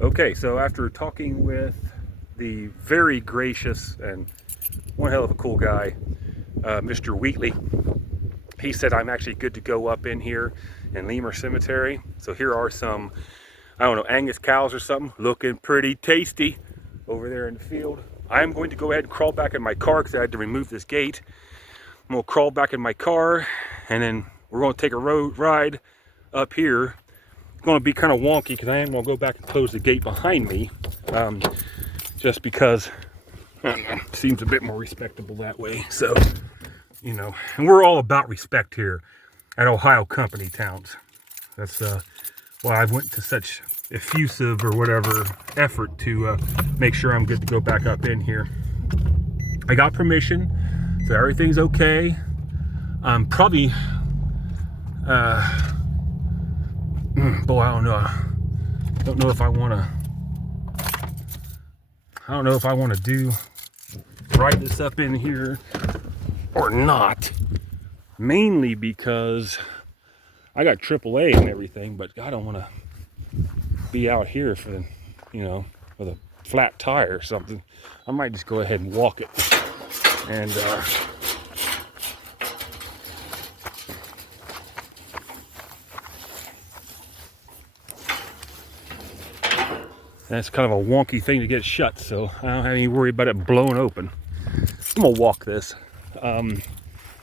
Okay, so after talking with the very gracious and one hell of a cool guy, Mr. Wheatley, he said I'm actually good to go up in here in Leamer Cemetary. So here are some, I don't know, Angus cows or something, looking pretty tasty over there in the field. I'm going to go ahead and crawl back in my car because I had to remove this gate. I'm going to crawl back in my car and then we're going to take a road ride up here. It's going to be kind of wonky because I am going to go back and close the gate behind me, just because I don't know, it seems a bit more respectable that way. So, you know, and we're all about respect here at Ohio Company Towns. That's why I went to such effusive or whatever effort to make sure I'm good to go back up in here. I got permission, so everything's okay. I'm probably boy, I don't know. Don't know if I want to do ride this up in here or not. Mainly because I got AAA and everything, but I don't want to be out here for, you know, with a flat tire or something. I might just go ahead and walk it. And that's kind of a wonky thing to get shut, so I don't have any worry about it blowing open. I'm gonna walk this. I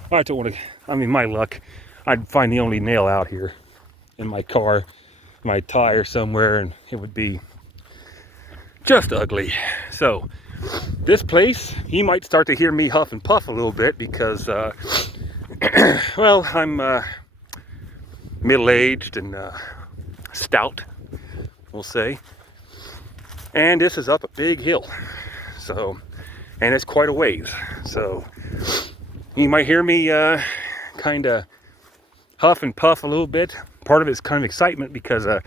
don't want to, I mean, my luck, I'd find the only nail out here in my car, my tire somewhere, and it would be just ugly. So this place, you might start to hear me huff and puff a little bit because, well, I'm middle-aged and stout, we'll say. And this is up a big hill, so, and it's quite a ways. So you might hear me kind of huff and puff a little bit. Part of it's kind of excitement because I'm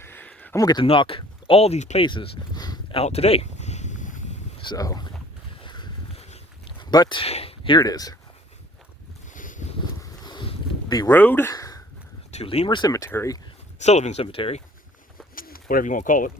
gonna get to knock all these places out today. So, but here it is. The road to Leamer Cemetery, Sullivan Cemetery, whatever you want to call it.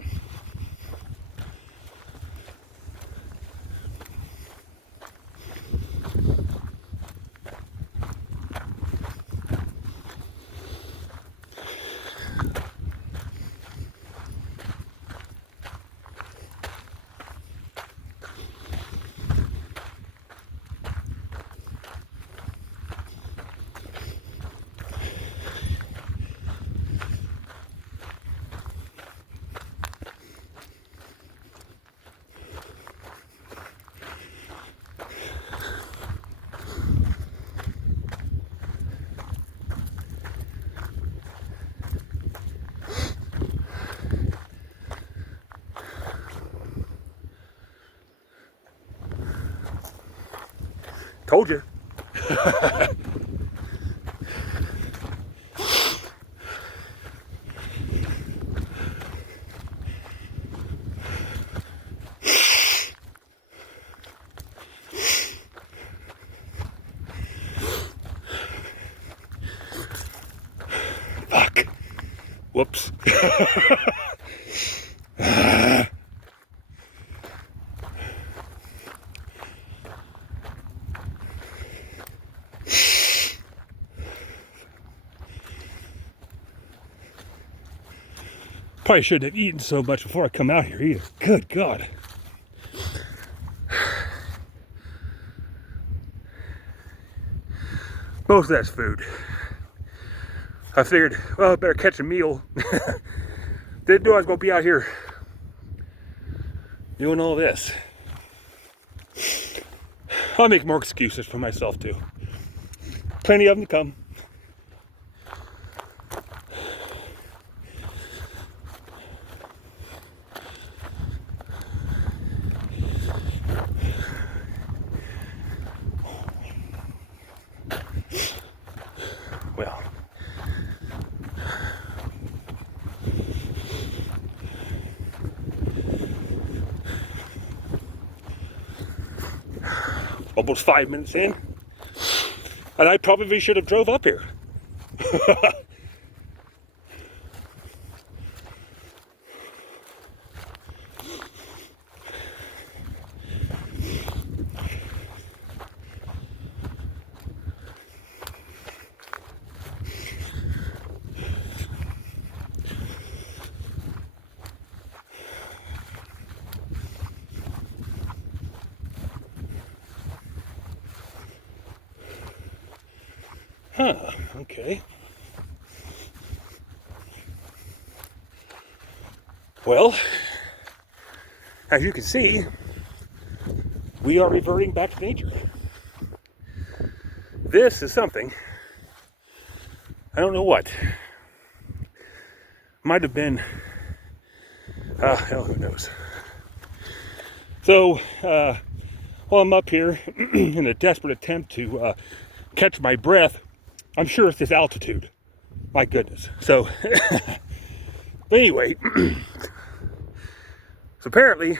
Told you. Fuck. Whoops. Probably shouldn't have eaten so much before I come out here either. Good God. Most of that's food. I figured, well, I better catch a meal. Didn't know I was going to be out here doing all this. I'll make more excuses for myself too. Plenty of them to come. Well, almost 5 minutes in, and I probably should have drove up here. Huh, okay. Well, as you can see, we are reverting back to nature. This is something, I don't know what. Might have been, hell, who knows. So, while I'm up here in a desperate attempt to catch my breath, I'm sure it's this altitude. My goodness. So, but anyway, so apparently,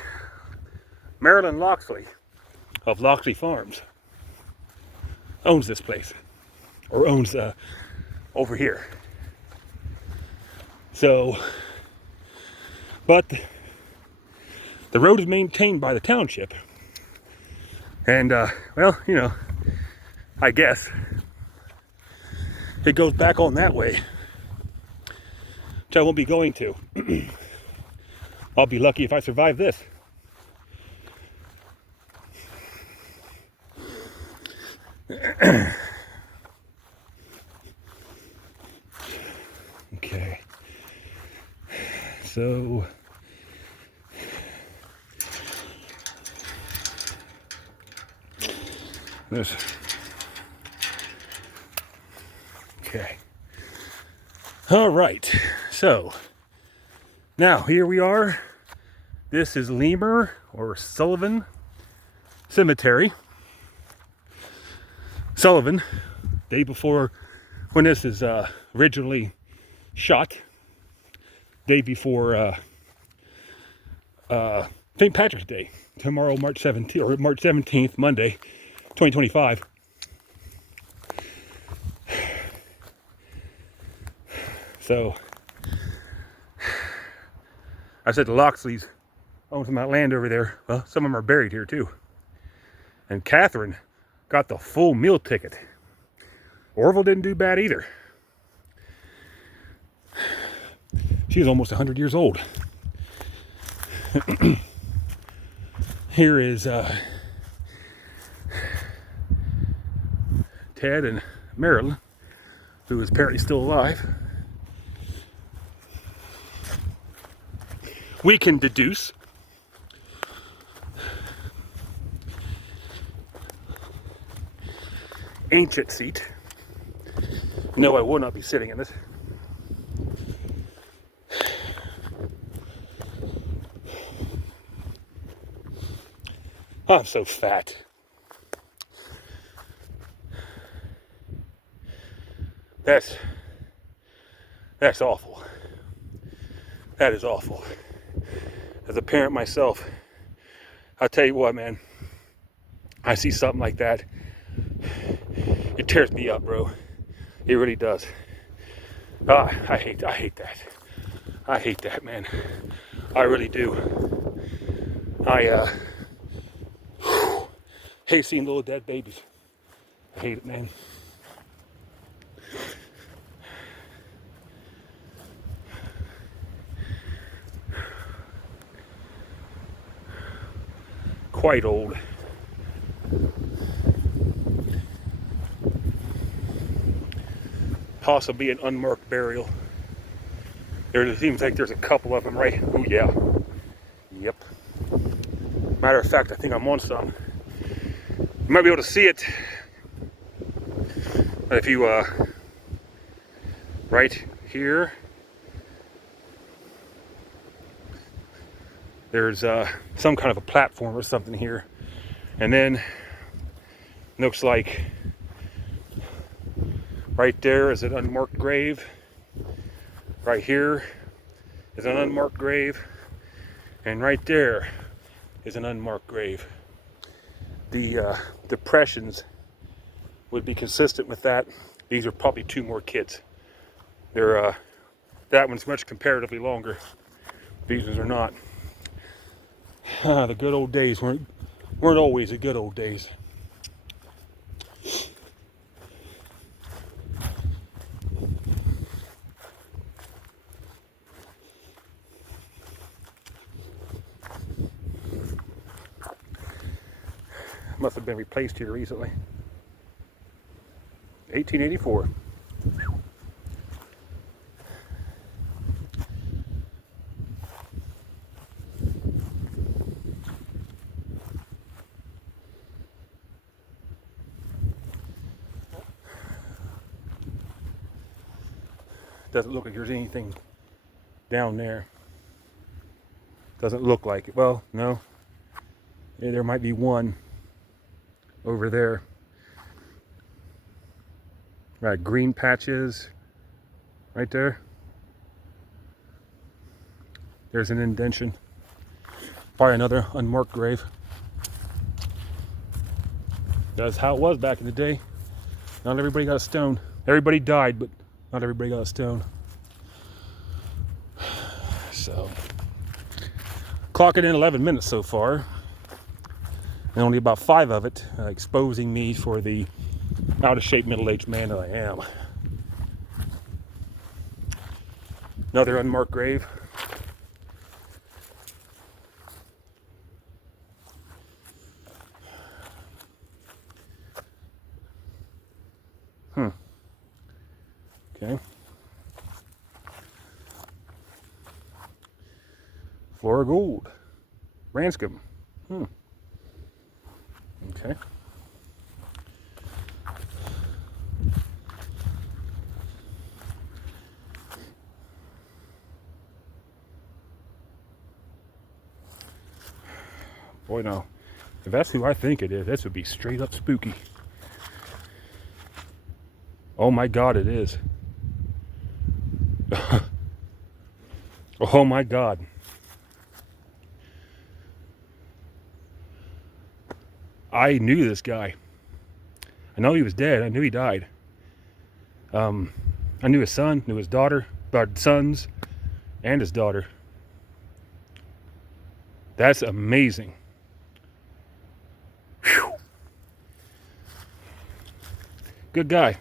Marilyn Loxley of Loxley Farms owns this place, or owns over here. So, but the road is maintained by the township, and well, you know, I guess it goes back on that way, which I won't be going to. I'll be lucky if I survive this. Okay, so this, okay, all right, so now here we are. This is Leamer or Sullivan Cemetery. Sullivan, day before when this is originally shot, day before St. Patrick's Day, tomorrow, March 17th, or March 17th, Monday, 2025. So, I said the Loxleys own some of that land over there. Well, some of them are buried here too. And Catherine got the full meal ticket. Orville didn't do bad either. She's almost 100 years old. Here is Ted and Marilyn, who is apparently still alive. We can deduce ancient seat. No, I will not be sitting in it. I'm so fat. That's awful. That is awful. As a parent myself, I'll tell you what, man. I see something like that, it tears me up, bro. It really does. I hate that. I hate that, man. I really do. I hate seeing little dead babies. I hate it, man. Quite old. Possibly an unmarked burial. There seems like there's a couple of them, right? Oh yeah. Yep. Matter of fact, I think I'm on some. You might be able to see it if you right here. There's some kind of a platform or something here, and then looks like right there is an unmarked grave. Right here is an unmarked grave, and right there is an unmarked grave. The depressions would be consistent with that. These are probably two more kids. They're that one's much comparatively longer. These ones are not. The good old days weren't always the good old days. Must have been replaced here recently. 8. 1884. Doesn't look like there's anything down there. Doesn't look like it. Well, no. Yeah, there might be one over there. Right, green patches right there. There's an indentation. Probably another unmarked grave. That's how it was back in the day. Not everybody got a stone. Everybody died, but not everybody got a stone. So, clocking in 11 minutes so far, and only about 5 of it exposing me for the out-of-shape middle-aged man that I am. Another unmarked grave. Okay. Floor of gold. Branscombe. Okay. Boy, no. If that's who I think it is, this would be straight up spooky. Oh my God, it is. Oh my God. I knew this guy. I know he was dead. I knew he died. I knew his son, knew his daughter, sons, and his daughter. That's amazing. Whew. Good guy.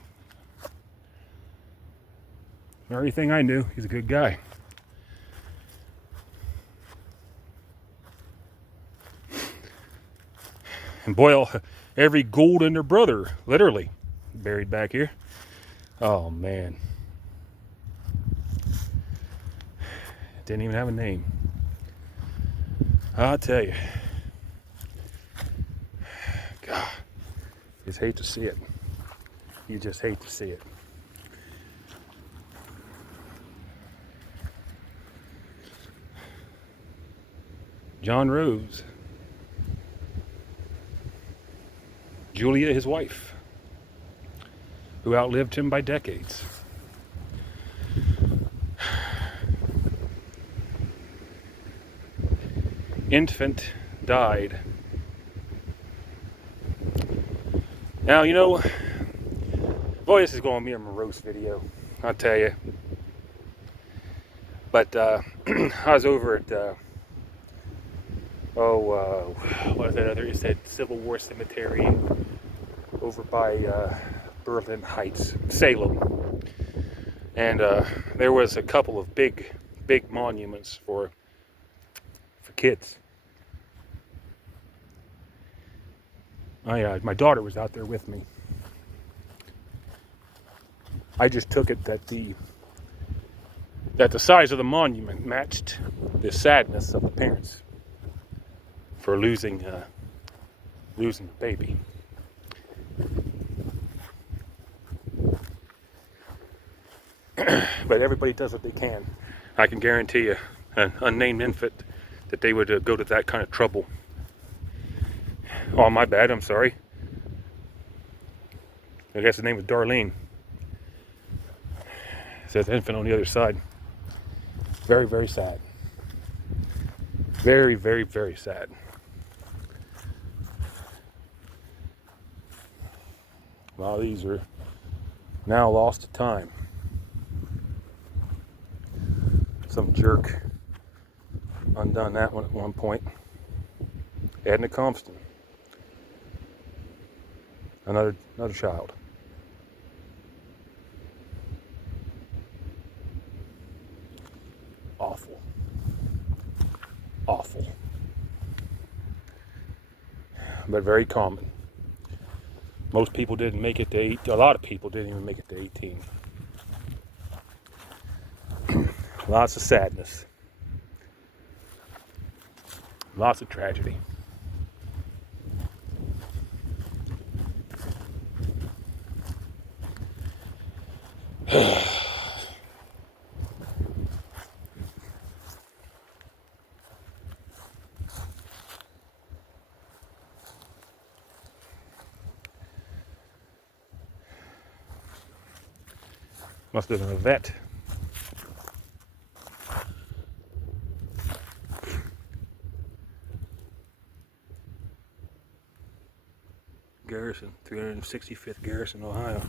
Everything I knew, he's a good guy. And boy, every gold in their brother, literally, buried back here. Oh, man. Didn't even have a name. I'll tell you. God, you just hate to see it. You just hate to see it. John Rose. Julia, his wife, who outlived him by decades. Infant died. Now, you know, boy, this is going to be a morose video, I'll tell you. But I was over at, what is that other? It said Civil War Cemetery over by Berlin Heights, Salem. And there was a couple of big monuments for kids. My daughter was out there with me. I just took it that the size of the monument matched the sadness of the parents for losing the baby. But everybody does what they can. I can guarantee you, an unnamed infant, that they would go to that kind of trouble. Oh, my bad, I'm sorry. I guess the name was Darlene. It says infant on the other side. Very, very sad. Very, very, very sad. Well, these are now lost to time. Some jerk undone that one at one point. Edna Compton. Another child. Awful. Awful. But very common. Most people didn't make it to 8. A lot of people didn't even make it to 18. Lots of sadness. Lots of tragedy. Must have been a vet. Garrison, 365th Garrison, Ohio.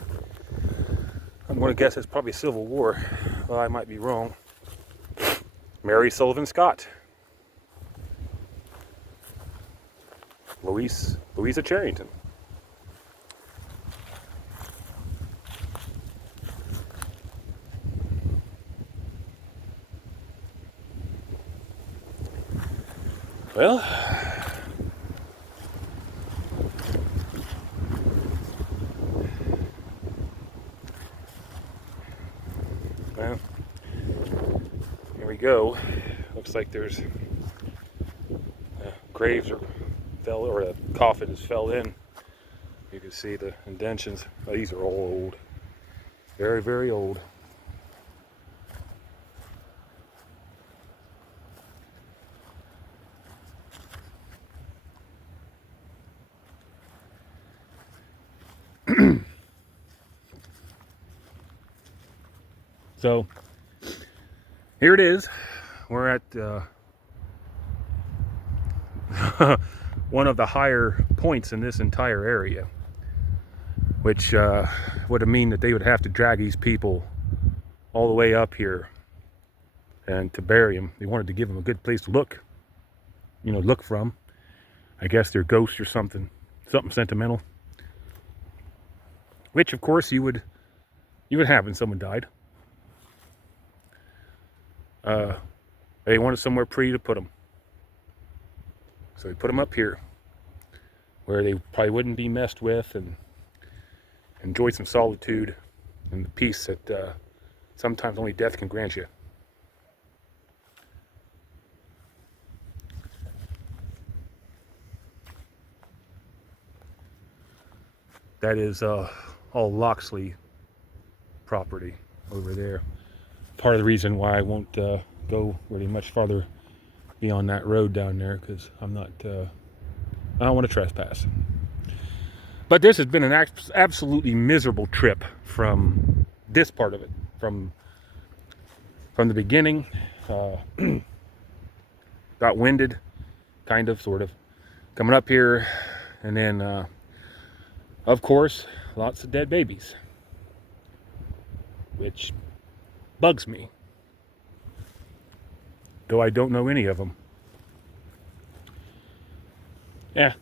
I'm going to guess it's probably Civil War. Well, I might be wrong. Mary Sullivan Scott. Louisa Charrington. Well, here we go. Looks like there's graves or fell, or a coffin has fell in. You can see the indentions. Oh, these are all old. Very, very old. So here it is. We're at one of the higher points in this entire area, which would mean that they would have to drag these people all the way up here and to bury them. They wanted to give them a good place to look, look from. I guess they're ghosts or something sentimental, which of course you would have when someone died. They wanted somewhere pretty to put them, so they put them up here where they probably wouldn't be messed with and enjoy some solitude and the peace that sometimes only death can grant you. That is all Loxley property over there. Part of the reason why I won't go really much farther beyond that road down there, because I don't want to trespass. But this has been an absolutely miserable trip from this part of it, from the beginning. Got winded, kind of, sort of, coming up here, and then of course lots of dead babies, which bugs me, though I don't know any of them. Yeah.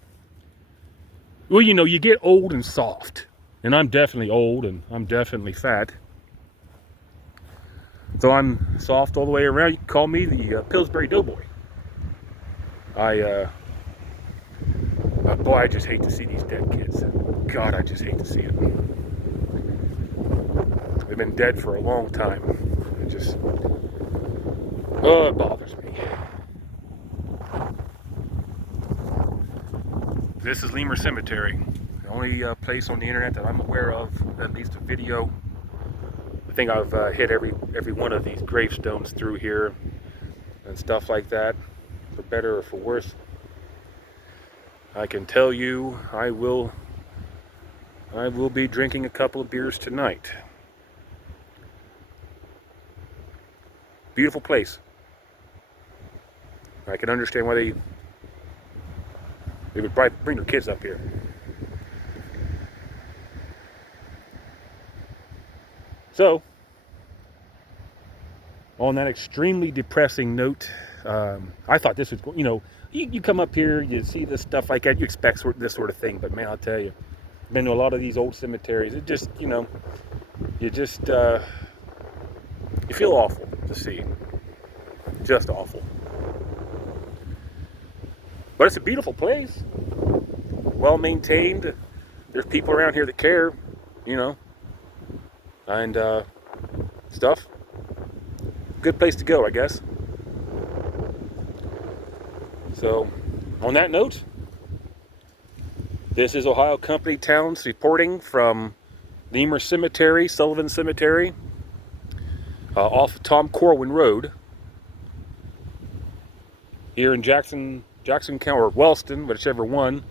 Well, you get old and soft, and I'm definitely old and I'm definitely fat, so I'm soft all the way around. You can call me the Pillsbury Doughboy. Boy, I just hate to see these dead kids. God, I just hate to see it. They've been dead for a long time. It bothers me. This is Leamer Cemetary, the only place on the internet that I'm aware of, at least a video. I think I've hit every one of these gravestones through here and stuff like that, for better or for worse. I can tell you, I will be drinking a couple of beers tonight. Beautiful place. I can understand why they would probably bring their kids up here. So, on that extremely depressing note, I thought this was, you come up here, you see this stuff like that, you expect this sort of thing, but man, I'll tell you, I've been to a lot of these old cemeteries. It just, you feel awful to see. Just awful. But it's a beautiful place. Well maintained. there's people around here that care, you know, and stuff. Good place to go, I guess. So, on that note, this is Ohio Company Towns reporting from Leamer Cemetary, Sullivan Cemetery, off Tom Corwin Road, here in Jackson County, or Wellston, whichever one,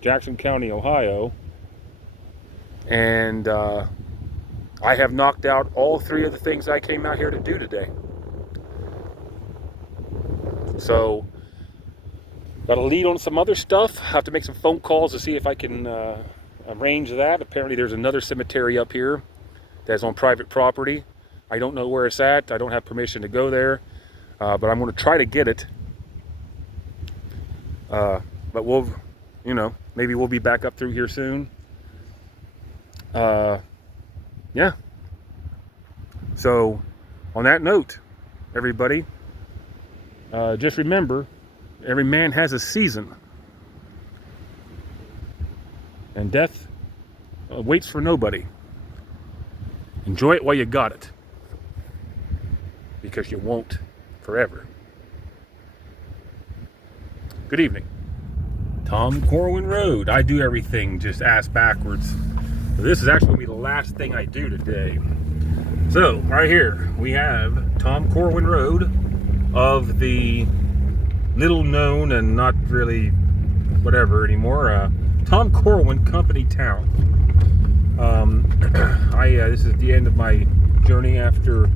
Jackson County, Ohio. And I have knocked out all 3 of the things I came out here to do today. So, got to lead on some other stuff. Have to make some phone calls to see if I can arrange that. Apparently there's another cemetery up here that's on private property. I don't know where it's at. I don't have permission to go there. But I'm going to try to get it. But we'll, you know, maybe we'll be back up through here soon. Yeah. So, on that note, everybody, just remember, every man has a season. And death waits for nobody. Enjoy it while you got it. Because you won't forever. Good evening. Tom Corwin Road. I do everything just ass backwards. So this is actually going to be the last thing I do today. So, right here, we have Tom Corwin Road of the little known and not really whatever anymore, Tom Corwin Company Town. This is the end of my journey after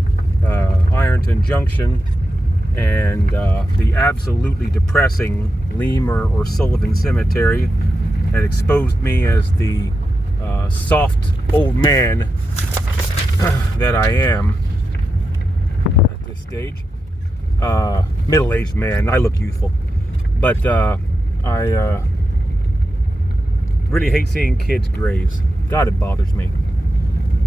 Ironton Junction and the absolutely depressing Leamer or Sullivan Cemetery that exposed me as the soft old man that I am at this stage. Middle-aged man. I look youthful, but I really hate seeing kids' graves. God, it bothers me.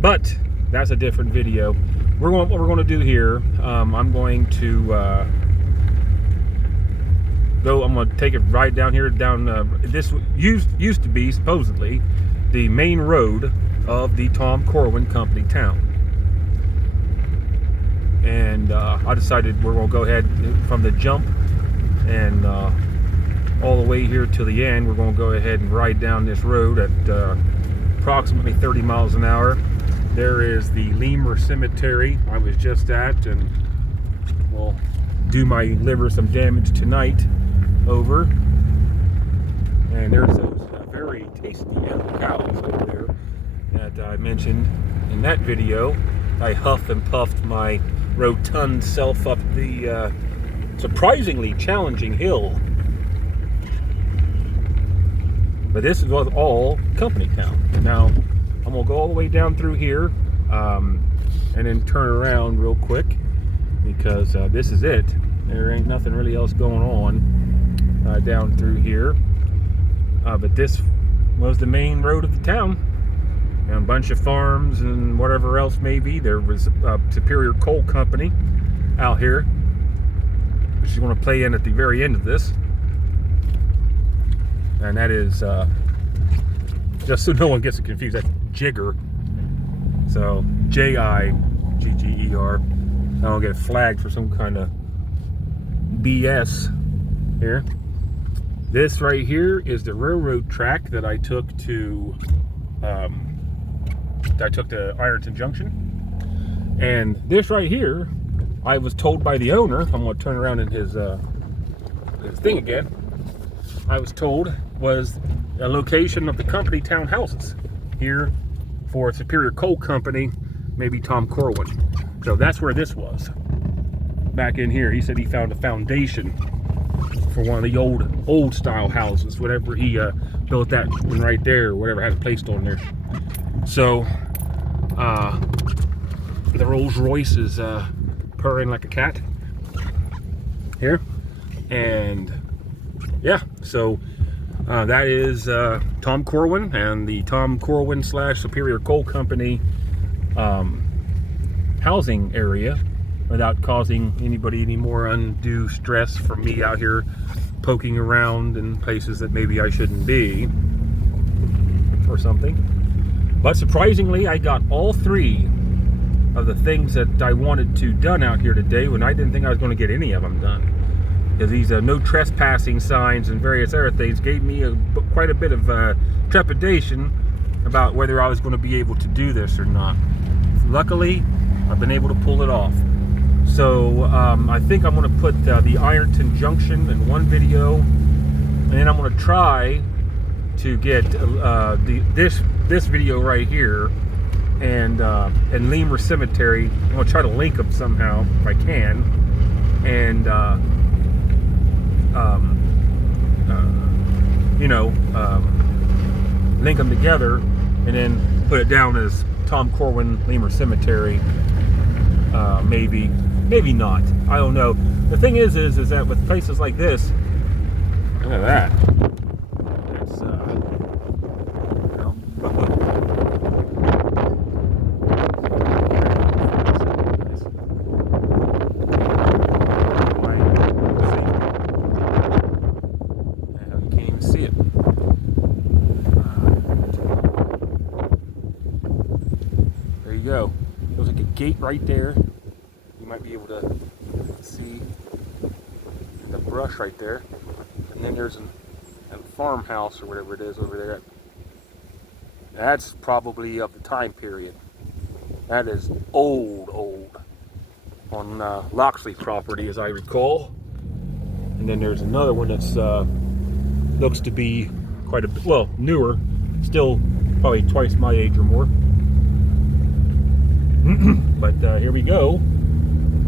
But that's a different video. What we're going to do here, I'm going to go. I'm going to take it right down here. This used to be supposedly the main road of the Tom Corwin Company Town. And I decided we're going to go ahead from the jump and all the way here to the end. We're going to go ahead and ride down this road at approximately 30 miles an hour. There is the Leamer Cemetery I was just at, and will do my liver some damage tonight over. And there's those very tasty young cows over there that I mentioned in that video. I huffed and puffed my rotund self up the surprisingly challenging hill. But this was all company town. Now, I'm going to go all the way down through here and then turn around real quick because this is it. There ain't nothing really else going on down through here. But this was the main road of the town. And a bunch of farms and whatever else maybe. There was a Superior Coal Company out here, which is going to play in at the very end of this. And that is, just so no one gets it confused, that's Jigger. So, Jigger. I don't get flagged for some kind of BS here. This right here is the railroad track that I took to Ironton Junction. And this right here, I was told by the owner, I'm going to turn around in his thing again, I was told was a location of the company townhouses here for Superior Coal Company, maybe Tom Corwin. So that's where this was. Back in here, he said he found a foundation for one of the old style houses, whatever he built that one right there, whatever had it placed on there. So the Rolls Royce is purring like a cat here, and yeah, so that is Tom Corwin and the Tom Corwin / Superior Coal Company housing area, without causing anybody any more undue stress from me out here poking around in places that maybe I shouldn't be. or something. But surprisingly, I got all 3 of the things that I wanted to done out here today, when I didn't think I was going to get any of them done. Because these no trespassing signs and various other things gave me quite a bit of trepidation about whether I was going to be able to do this or not. Luckily, I've been able to pull it off. So I think I'm going to put the Ironton Junction in one video, and then I'm going to try to get this video right here and Leamer Cemetary. I'm going to try to link them somehow if I can, and link them together, and then put it down as Tom Corwin Leamer Cemetery. Maybe not. I don't know. The thing is that with places like this, look at that. It's you can't even see it. There you go. There's like a gate right there. You might be able to see the brush right there. And then there's a farmhouse or whatever it is over there. That's probably of the time period. That is old on Loxley property, as I recall. And then there's another one that's looks to be quite a bit, well, newer, still probably twice my age or more. But here we go.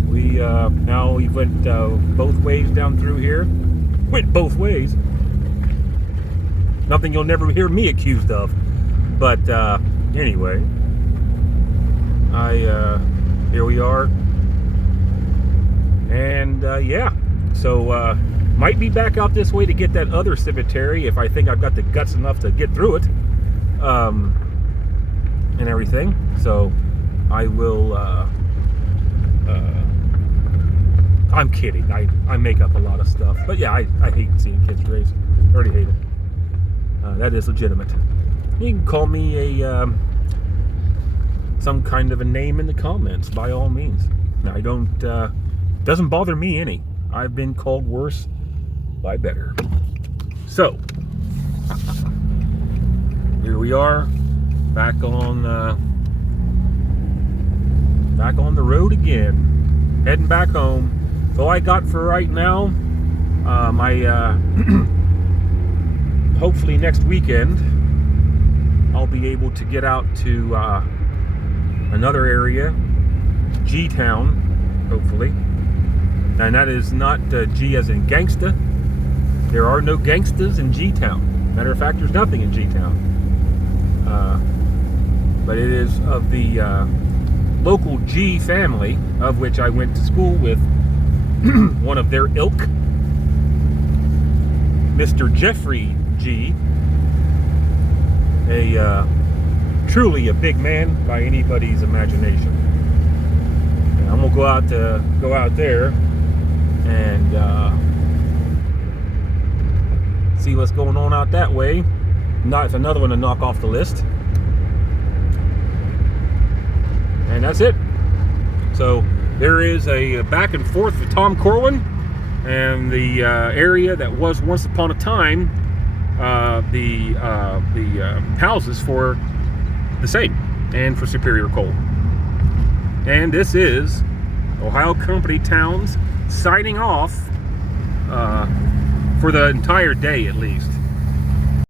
We now we went both ways down through here. Went both ways. Nothing you'll never hear me accused of. But anyway, here we are, and yeah. So might be back out this way to get that other cemetery if I think I've got the guts enough to get through it, and everything. So I will. I'm kidding. I make up a lot of stuff. But yeah, I hate seeing kids race. I already hate it. That is legitimate. You can call me some kind of a name in the comments, by all means. I don't, doesn't bother me any. I've been called worse by better. So, here we are, back on the road again, heading back home. So all I got for right now, hopefully next weekend, I'll be able to get out to another area, G-Town, hopefully. And that is not G as in gangsta. There are no gangstas in G-Town. Matter of fact, there's nothing in G-Town. But it is of the local G family, of which I went to school with one of their ilk, Mr. Jeffrey G. Truly a big man by anybody's imagination. And I'm gonna go out there and see what's going on out that way. Not if another one to knock off the list. And that's it. So there is a back and forth with Tom Corwin and the area that was once upon a time the houses for the same and for Superior Coal. And this is Ohio Company Towns signing off for the entire day, at least.